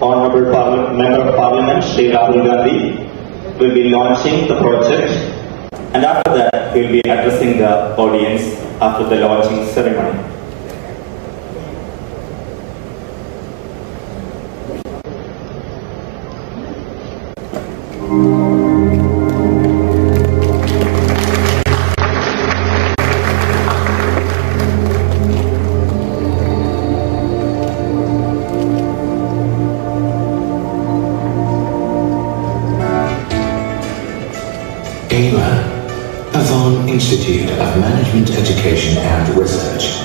Honorable Member of Parliament, Shri Rahul Gandhi, will be launching the project, and after that, he will be addressing the audience after the launching ceremony. AIMER, Avon Institute of Management Education and Research,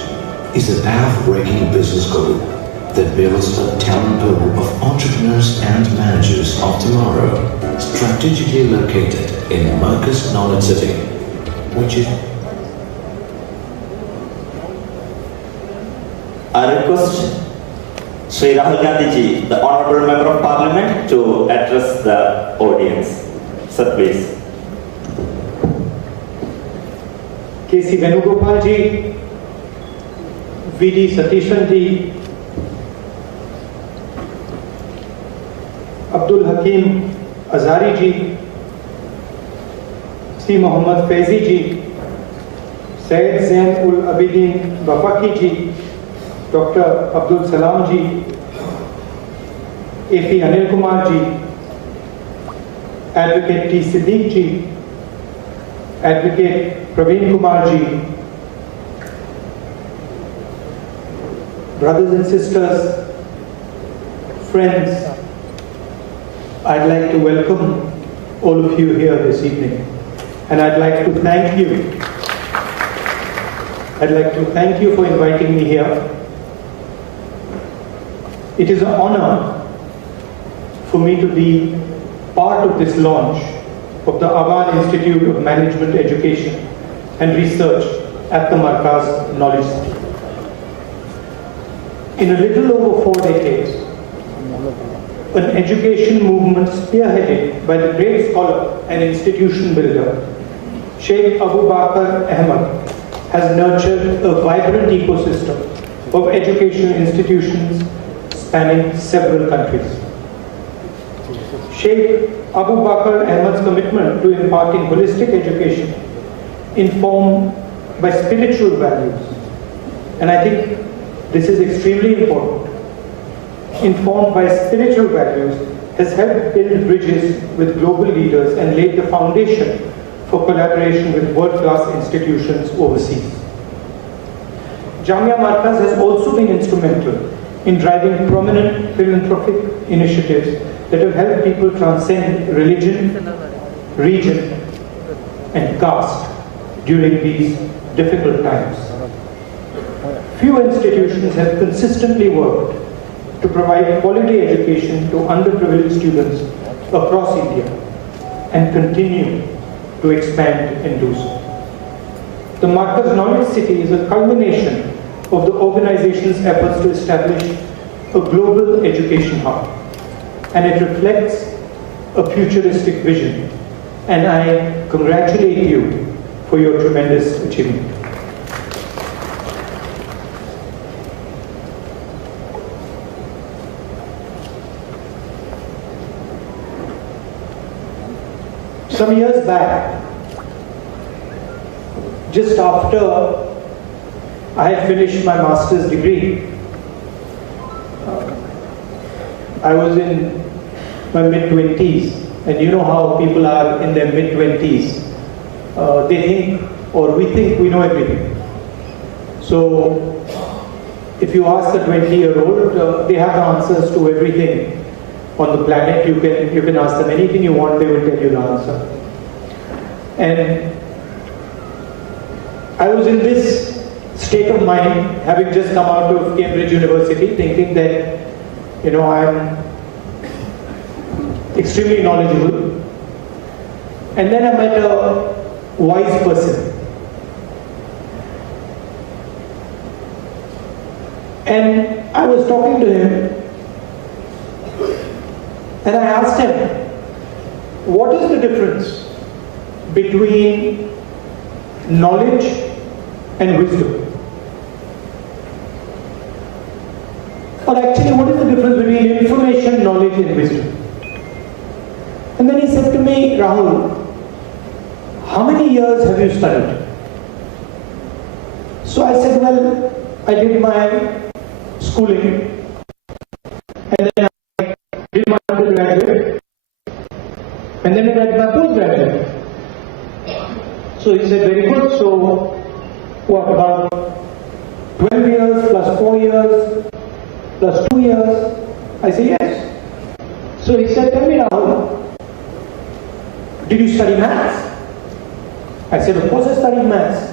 is a path-breaking business school that builds a talent pool of entrepreneurs and managers of tomorrow, strategically located in Markaz Knowledge City, which is... I request Shri Rahul Gandhi ji, the Honorable Member of Parliament, to address the audience. Sir, please. K.C. Venugopal ji, V.D. Satishan ji, Abdul Hakim Azari ji, C. Muhammad Faizi ji, Syed Zain ul Abidin Bafaki ji, Dr. Abdul Salam ji, A.P. Anil Kumar ji, Advocate T. Siddiq ji, Advocate Praveen Kumar ji, brothers and sisters, friends, I'd like to welcome all of you here this evening, and I'd like to thank you. I'd like to thank you for inviting me here. It is an honor for me to be part of this launch of the Avon Institute of Management Education and Research at the Markaz Knowledge City. In a little over 4 decades, an education movement spearheaded by the great scholar and institution builder, Sheikh Abu Bakr Ahmed, has nurtured a vibrant ecosystem of educational institutions spanning several countries. Sheikh Abu Bakr Ahmed's commitment to imparting holistic education informed by spiritual values, and I think this is extremely important, informed by spiritual values, has helped build bridges with global leaders and laid the foundation for collaboration with world-class institutions overseas. Jamia Markaz has also been instrumental in driving prominent philanthropic initiatives that have helped people transcend religion, region, and caste during these difficult times. Few institutions have consistently worked to provide quality education to underprivileged students across India and continue to expand and do so. The Markaz Knowledge City is a culmination of the organization's efforts to establish a global education hub, and it reflects a futuristic vision, and I congratulate you for your tremendous achievement. Some years back, just after I had finished my master's degree, I was in my mid-20s, and you know how people are in their mid-20s. They think, or we think we know everything. So, if you ask a 20-year-old, they have the answers to everything on the planet. You can ask them anything you want, they will tell you the answer. And I was in this state of mind, having just come out of Cambridge University, thinking that, you know, I'm extremely knowledgeable. And then I met a wise person. And I was talking to him, and I asked him, what is the difference between knowledge and wisdom? or actually what is the difference between information, knowledge and wisdom? And then he said to me, Rahul, how many years have you studied? So I said, well, I did my schooling and then I did my undergraduate and then I did my postgraduate. So he said, very good. So what, about 12 years plus 4 years plus 2 years? I said, yes. So he said, tell me now, did you study maths? I said, of course I studied maths.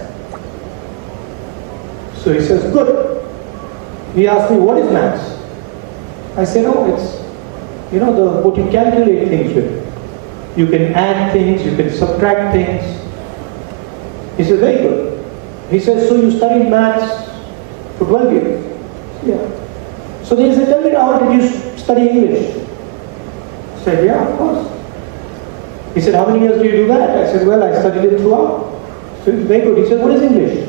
So he says, good. He asked me, what is maths? I said, oh, it's, what you calculate things with. You can add things, you can subtract things. He says, very good. He says, so you studied maths for 12 years? Yeah. So then he said, tell me now, did you study English? I said, yeah, of course. He said, how many years do you do that? I said, well, I studied it throughout. So it's very good. He said, what is English?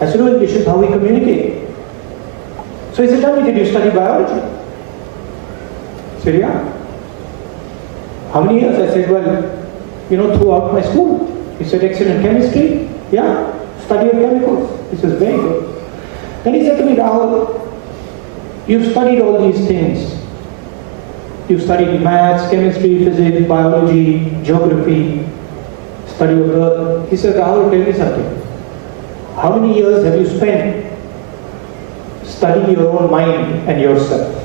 I said, oh, English is how we communicate. So he said, tell me, did you study biology? I said, yeah. How many years? I said, well, throughout my school. He said, excellent. Chemistry? Yeah. Study of chemicals. He says, very good. Then he said to me, Rahul, you've studied all these things. You've studied maths, chemistry, physics, biology, geography, study of earth. He said, Rahul, tell me something. How many years have you spent studying your own mind and yourself?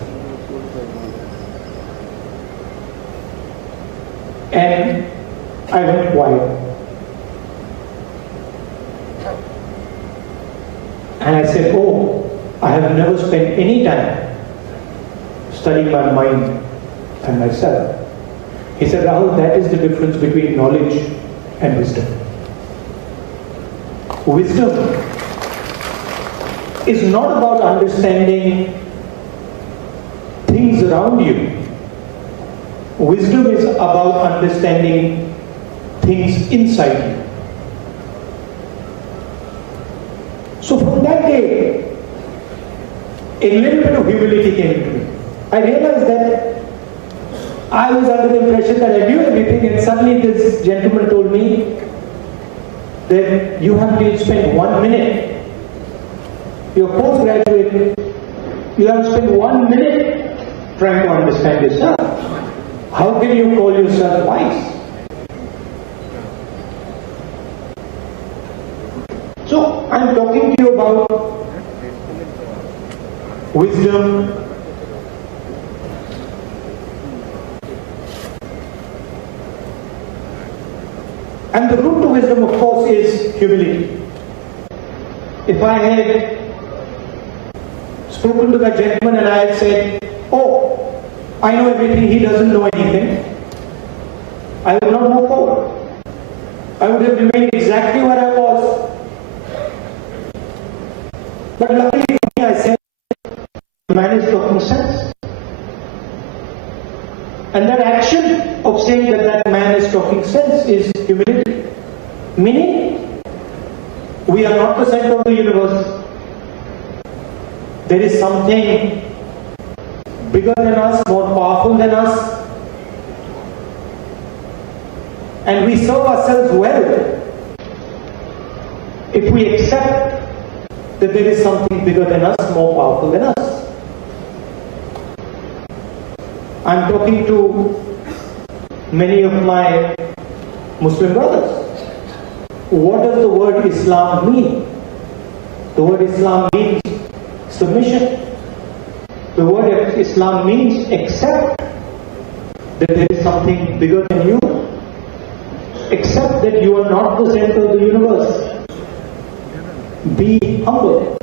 And I went quiet. And I said, oh, I have never spent any time studying my mind and myself. He said, Rahul, that is the difference between knowledge and wisdom. Wisdom is not about understanding things around you. Wisdom is about understanding things inside you. So from that day, a little bit of humility came to me. I realized that I was under the impression that I knew everything, and suddenly this gentleman told me that you have to spend 1 minute. You're postgraduate, you have to spend 1 minute trying to understand yourself. How can you call yourself wise? So I'm talking to you about wisdom, and the root to wisdom, of course, is humility. If I had spoken to that gentleman and I had said, oh, I know everything, he doesn't know anything, I would not move forward. I would have remained exactly where I was. But luckily for me, I said, the man is talking sense. And that action of saying that that man is talking sense is humility. Meaning, we are not the center of the universe. There is something bigger than us, more powerful than us. And we serve ourselves well if we accept that there is something bigger than us, more powerful than us. I'm talking to many of my Muslim brothers. What does the word Islam mean? The word Islam means submission. The word Islam means accept that there is something bigger than you. Accept that you are not the center of the universe. Be humble.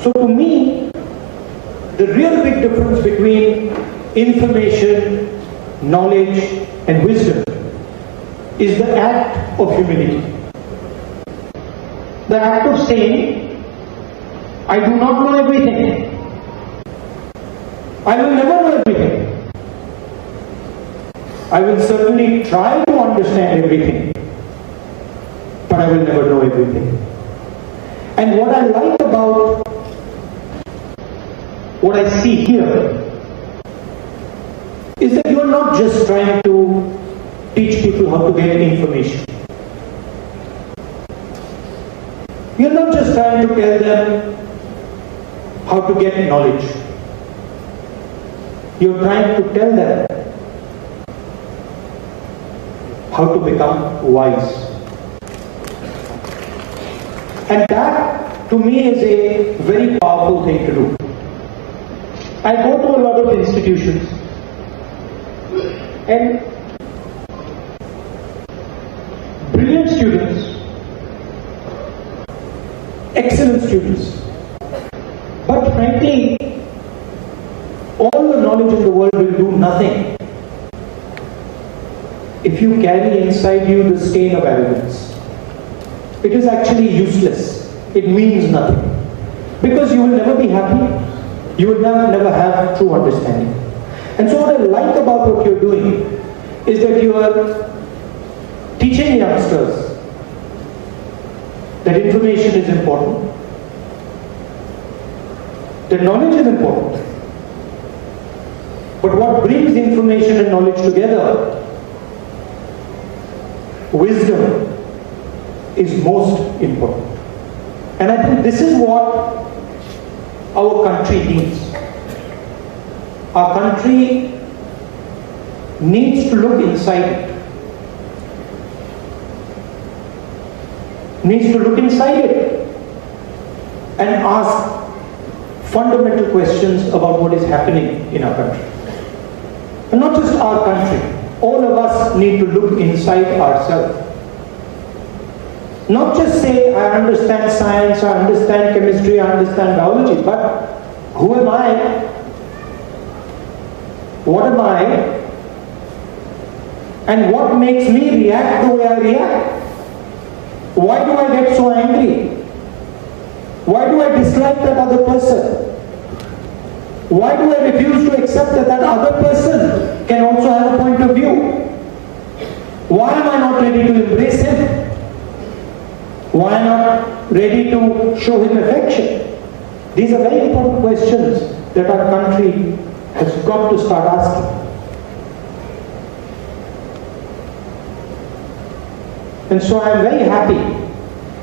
So to me, the real big difference between information, knowledge and wisdom is the act of humility. The act of saying, I do not know everything. I will never know everything. I will certainly try to understand everything, but I will never know everything. And what I like about what I see here is that you're not just trying to teach people how to get information. You're not just trying to tell them how to get knowledge. You're trying to tell them how to become wise. And that, to me, is a very powerful thing to do. I go to a lot of institutions, and brilliant students, excellent students, but frankly, all the knowledge in the world will do nothing if you carry inside you the stain of arrogance. It is actually useless. It means nothing. Because you will never be happy. You will never have true understanding. And so what I like about what you're doing is that you are teaching youngsters that information is important, that knowledge is important. But what brings information and knowledge together, wisdom, is most important. And I think this is what our country needs. Our country needs to look inside it. Needs to look inside it and ask fundamental questions about what is happening in our country. And not just our country. All of us need to look inside ourselves. Not just say, I understand science, I understand chemistry, I understand biology, but who am I? What am I? And what makes me react the way I react? Why do I get so angry? Why do I dislike that other person? Why do I refuse to accept that that other person can also have a point of view? Why am I not ready to embrace him? Why not ready to show him affection? These are very important questions that our country has got to start asking. And so I am very happy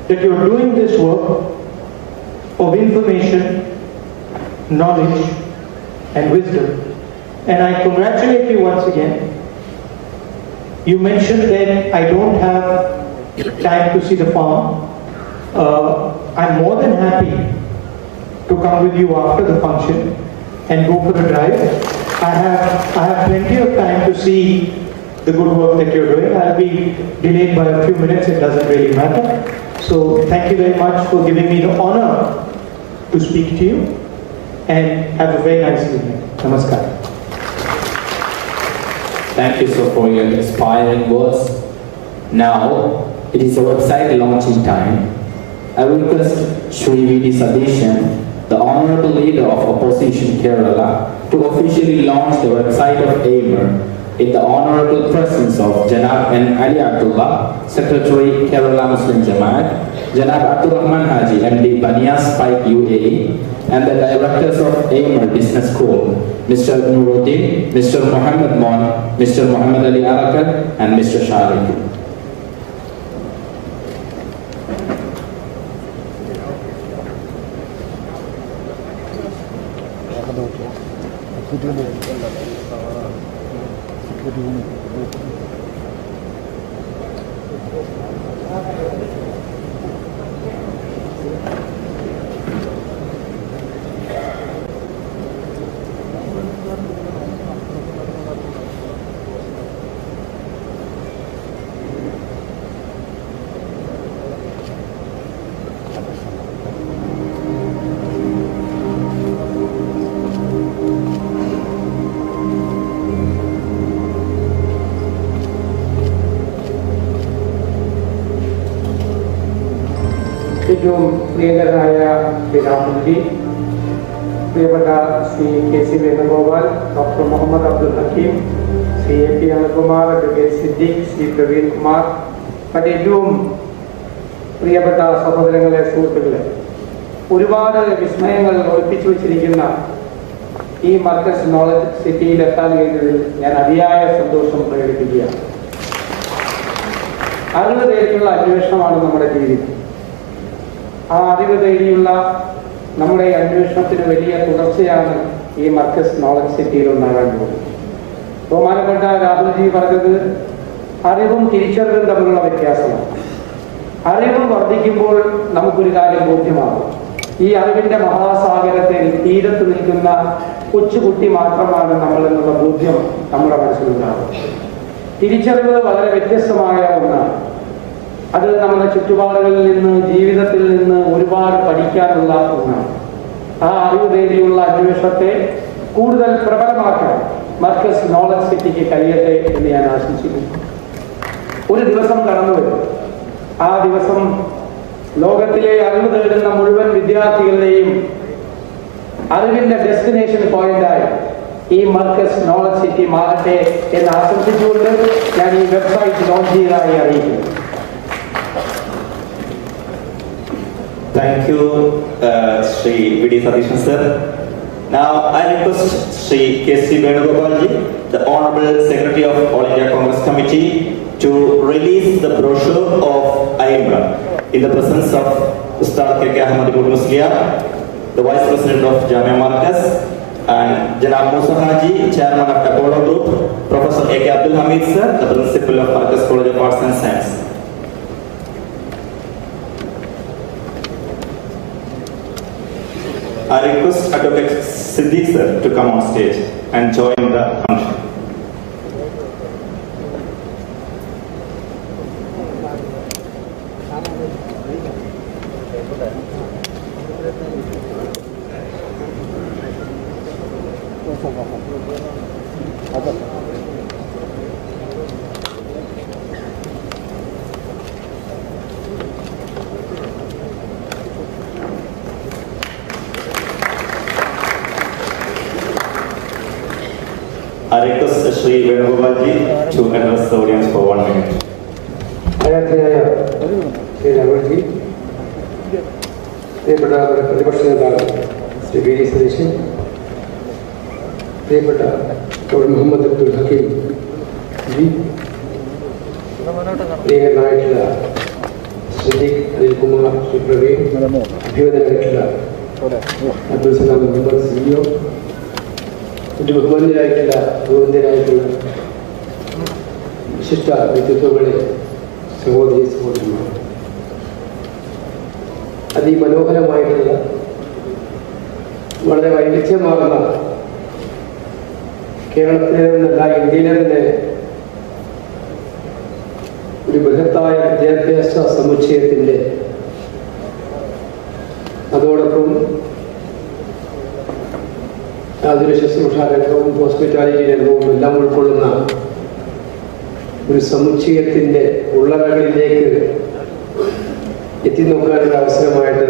that you are doing this work of information, knowledge, and wisdom. And I congratulate you once again. You mentioned that I don't have time to see the farm. I'm more than happy to come with you after the function and go for a drive. I have plenty of time to see the good work that you're doing. I'll be delayed by a few minutes, it doesn't really matter. So thank you very much for giving me the honor to speak to you, and have a very nice evening. Namaskar. Thank you so for your inspiring words. Now, it is a website launching time. I will request Shri V.D. Sadeshan, the Honorable Leader of Opposition Kerala, to officially launch the website of AIMER in the honorable presence of Janab N. Ali Abdullah, Secretary Kerala Muslim Jamaat, Janab Abdul Rahman Haji, MD Banias Pike UAE, and the Directors of AIMER Business School, Mr. Nuruddin, Mr. Muhammad Mon, Mr. Muhammad Ali Arakat, and Mr. Sharik. പ്രിയങ്കരനായ ശ്രീ രാഹുൽജി, പ്രിയപ്പെട്ട Shri KC Venugopal, doctor Muhammad Abdul Hakeem, Shri AP Anilkumar, advocate Siddique, Shri Praveen Kumar, മറ്റേറ്റവും പ്രിയപ്പെട്ട സഹോദരങ്ങളെ, സുഹൃത്തുക്കളെ, ഒരുപാട് വിസ്മയങ്ങൾ ഒളിപ്പിച്ചു വച്ചിരിക്കുന്ന ഈ മർക്കസ് നോളജ് സിറ്റിയിൽ എത്താൻ കഴിഞ്ഞതിൽ ഞാൻ അതിയായ സന്തോഷം പ്രകടിപ്പിക്കുകയാണ്. അറിവ് തേടിയുള്ള അന്വേഷണമാണ് നമ്മുടെ ജീവിതം. ആ അറിവ് തേടിയുള്ള നമ്മുടെ അന്വേഷണത്തിന് വലിയ തുടർച്ചയാണ് ഈ മർക്കസ് നോളജ് സിറ്റിയിൽ ഉണ്ടാകാൻ പോകുന്നത്. ബഹുമാനപ്പെട്ട രാഹുൽജി പറഞ്ഞത് അറിവും തിരിച്ചറിവും തമ്മിലുള്ള വ്യത്യാസമാണ്. അറിവ് വർദ്ധിക്കുമ്പോൾ നമുക്കൊരു കാര്യം ബോധ്യമാകും. ഈ അറിവിന്റെ മഹാസാഗരത്തിൽ തീരത്ത് നിൽക്കുന്ന കൊച്ചുകുട്ടി മാത്രമാണ് നമ്മൾ എന്നുള്ള ബോധ്യം നമ്മുടെ മനസ്സിലുണ്ടാകും. തിരിച്ചറിവ് വളരെ വ്യത്യസ്തമായ ഒന്നാണ്. അത് നമ്മുടെ ചുറ്റുപാടുകളിൽ നിന്ന്, ജീവിതത്തിൽ നിന്ന് ഒരുപാട് പഠിക്കാനുള്ള ഒന്നാണ്. ആ അറിവ് തേടിയുള്ള അന്വേഷണത്തെ കൂടുതൽ പ്രബലമാക്കാൻ മർക്കസ് നോളജ് സിറ്റിക്ക് കഴിയട്ടെ എന്ന് ഞാൻ ആശംസിക്കുന്നു. ഒരു ദിവസം കടന്നു വരും. ആ ദിവസം ലോകത്തിലെ അറിവ് തേടുന്ന മുഴുവൻ വിദ്യാർത്ഥികളുടെയും അറിവിന്റെ ഡെസ്റ്റിനേഷൻ പോയിന്റായി ഈ മർക്കസ് നോളജ് സിറ്റി മാറട്ടെ എന്ന് ആശംസിച്ചുകൊണ്ട് ഞാൻ ഈ വെബ്സൈറ്റ് ലോഞ്ച് ചെയ്തതായി അറിയിക്കുന്നു. Thank you, Sri V.D. Sadishan sir. Now I request Sri K.C. Venugopalji, the Honorable Secretary of All India Congress Committee, to release the brochure of AIMER in the presence of Ustad K.K. Ahmad Muslia, the Vice President of Jamia Markaz, and Janab Musa Haji, Chairman of Apollo Group, Professor A.K. Abdul Hamid sir, the Principal of Markaz College of Arts and Science. I request Advocate Siddiq sir to come on stage and join the function. I request Sri Venugopalji to address the audience for 1 minute. ആരാധനയായ Shri Rahulji, പ്രിയപ്പെട്ട പ്രതിപക്ഷ നേതാവ് Shri V.D. Satheesan, പ്രിയപ്പെട്ട doctor Muhammad Abdul Hakeem G, പ്രിയങ്കരനായിട്ടുള്ള Siddique Anilkumar, Shri Praveen, അഭിവന്ദനായിട്ടുള്ള Abdul Salam Muhammad CEO, മറ്റു ബഹുമാന്യരായിട്ടുള്ള വിശിഷ്ട വ്യക്തിത്വങ്ങളെ, സഹോദരി സഹോദരന്മാർ, അതിമനോഹരമായിട്ടുള്ള വളരെ വൈവിധ്യമാർന്ന കേരളത്തിലെ നിന്നല്ല ഇന്ത്യയിലെ തന്നെ ഒരു ബൃഹത്തായ വിദ്യാഭ്യാസ സമുച്ചയത്തിൻ്റെ അതോടൊപ്പം ആതുര ശുശ്രൂഷ രംഗവും ഹോസ്പിറ്റാലിറ്റി രംഗവും എല്ലാം ഉൾക്കൊള്ളുന്ന ഒരു സമുച്ചയത്തിൻ്റെ ഉള്ളറകളിലേക്ക് എത്തിനോക്കാനുള്ള അവസരമായിട്ട്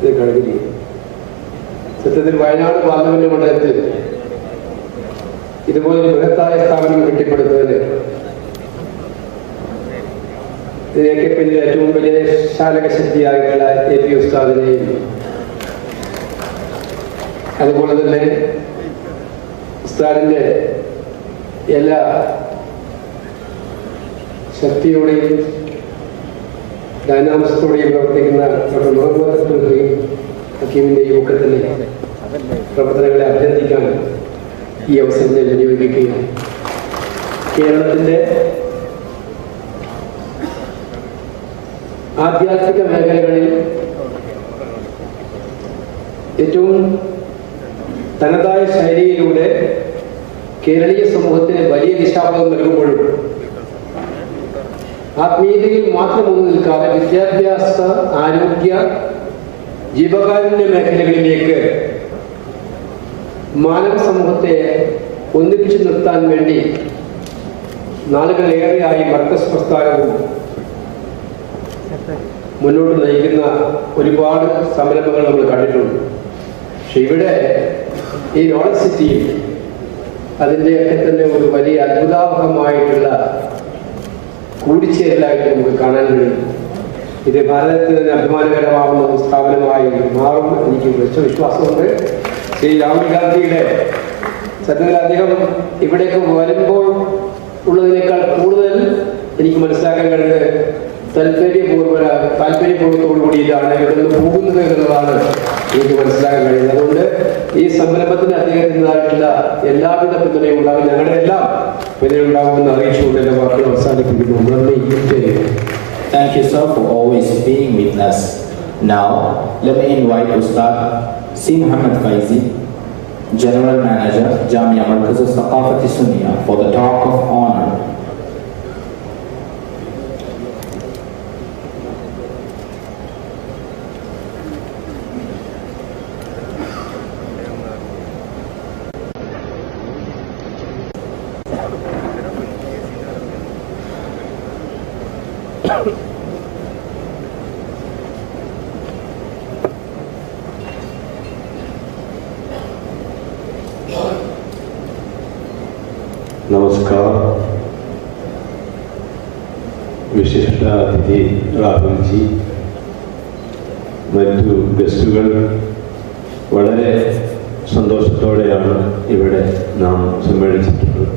ഇത് കഴിഞ്ഞു. സത്യത്തിൽ വയനാട് പാർലമെന്റ് മണ്ഡലത്തിൽ ഇതുപോലൊരു ബൃഹത്തായ സ്ഥാപനം കെട്ടിപ്പടുത്തതിന് ഇതിനൊക്കെ പിന്നിൽ ഏറ്റവും വലിയ ശാലകശക്തിയായിട്ടുള്ള AP ഉസ്താദിനെയും അതുപോലെ തന്നെ ഉസ്താദിൻ്റെ എല്ലാ ശക്തിയോടെയും ഡൈനാമിക്സത്തോടെയും പ്രവർത്തിക്കുന്ന ഡോക്ടർ മുഹമ്മദ് അബ്ദുൽ ഹക്കീമിൻ്റെ യോഗത്തിലെ പ്രവർത്തനങ്ങളെ അഭ്യർത്ഥിക്കാൻ ഈ അവസരത്തെ വിനിയോഗിക്കുകയാണ്. കേരളത്തിൻ്റെ ആധ്യാത്മിക മേഖലകളിൽ ഏറ്റവും തനതായ ശൈലിയിലൂടെ കേരളീയ സമൂഹത്തിന് വലിയ ദിശാബോധം നൽകുമ്പോഴും ആത്മീയതയിൽ മാത്രം ഒന്നു നിൽക്കാതെ വിദ്യാഭ്യാസ, ആരോഗ്യ, ജീവകാരുണ്യ മേഖലകളിലേക്ക് മാനവ സമൂഹത്തെ ഒന്നിപ്പിച്ചു നിർത്താൻ വേണ്ടി നാളുകളേറെയായി മർക്കസ് പ്രസ്ഥാനവും മുന്നോട്ട് നയിക്കുന്ന ഒരുപാട് സംരംഭങ്ങൾ നമ്മൾ കണ്ടിട്ടുണ്ട്. പക്ഷെ ഇവിടെ ഈ നോളജ് സിറ്റിയിൽ അതിൻ്റെയൊക്കെ തന്നെ ഒരു വലിയ അത്ഭുതാവഹമായിട്ടുള്ള കൂടിച്ചേരലായിട്ട് നമുക്ക് കാണാൻ കഴിയും. ഇത് ഭാരതത്തിന് തന്നെ അഭിമാനകരമാവുന്ന ഒരു സ്ഥാപനമായി മാറും എനിക്ക് ഉറച്ച വിശ്വാസമുണ്ട്. ശ്രീ രാഹുൽ ഗാന്ധിയുടെ സത്യത്തിൽ അദ്ദേഹം ഇവിടേക്ക് വരുമ്പോൾ ഉള്ളതിനേക്കാൾ കൂടുതൽ എനിക്ക് മനസ്സിലാക്കാൻ കഴിയുന്നത് താല്പര്യപൂർവ്വത്തോടു കൂടിയിട്ടാണ് ഇവിടെ നിന്ന് പോകുന്നത് എന്നുള്ളതാണ് എനിക്ക് മനസ്സിലാക്കാൻ കഴിയുന്നത്. അതുകൊണ്ട് ഈ സംരംഭത്തിന് അദ്ദേഹത്തിൻ്റെതായിട്ടുള്ള എല്ലാവിധ പിന്തുണയും ഉണ്ടാകും, ഞങ്ങളുടെ എല്ലാം പിന്തുണയുണ്ടാകുമെന്ന് അറിയിച്ചുകൊണ്ട് എൻ്റെ വാക്കുകൾ അവസാനിപ്പിക്കുന്നു. നന്ദി. Thank you, sir, for always being with us. Now, let me invite Ustad C. Muhammad Faizi, General Manager, Jamia Markaz Assuffa-H for the talk of honor. नमस्कार. विशिष्ट अतिथि राहुल जी, മറ്റു ഗസ്റ്റുകൾ, വളരെ സന്തോഷത്തോടെയാണ് ഇവിടെ നാം സമ്മേളിച്ചിട്ടുള്ളത്.